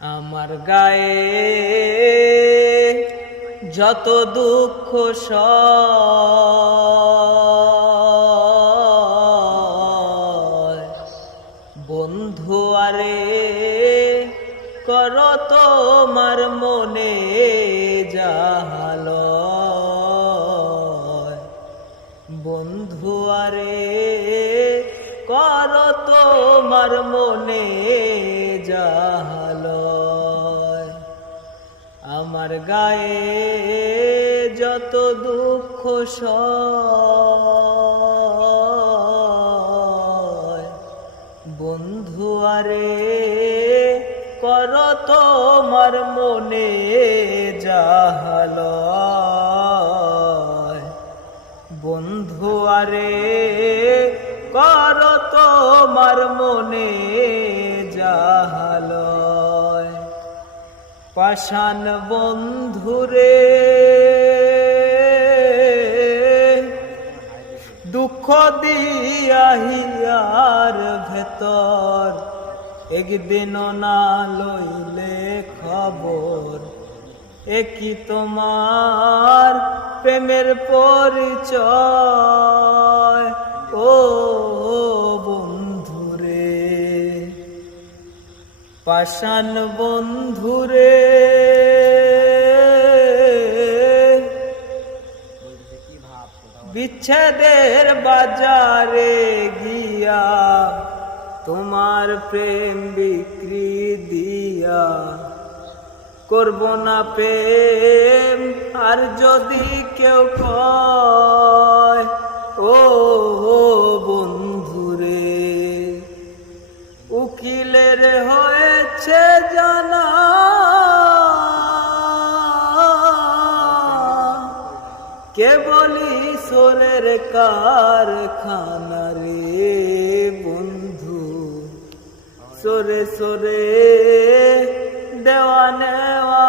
আমার গায়ে যত দুঃখ সয়, বন্ধু আরে করো তোমার মনে জাহালয়। বন্ধু আরে করো তোমার মনে জাহালয়। আমার গায়ে যত দুঃখ সয়, বন্ধু আরে করো তোমার মনে জাহালয়। বন্ধু আরে করো তোমার মনে জাহালয়। পাষাণ বন্ধুরে দুঃখ দিয়া হিয়ার ভেতর, একদিনও না লইলে খবর। একই তোমার প্রেমের পরিচয়, ও বন্ধুরে। পাষাণ বন্ধুরে বিচ্ছেদের বাজারে গিয়া তোমার প্রেম বিক্রি দিয়া, করব না প্রেম আর যদি কেউ কয়, ও বন্ধুরে। উকিলের হয়েছে জানা, কেবলই সোরের কারখানা রে বন্ধু। সোরে সোরে দেওয়া নেওয়া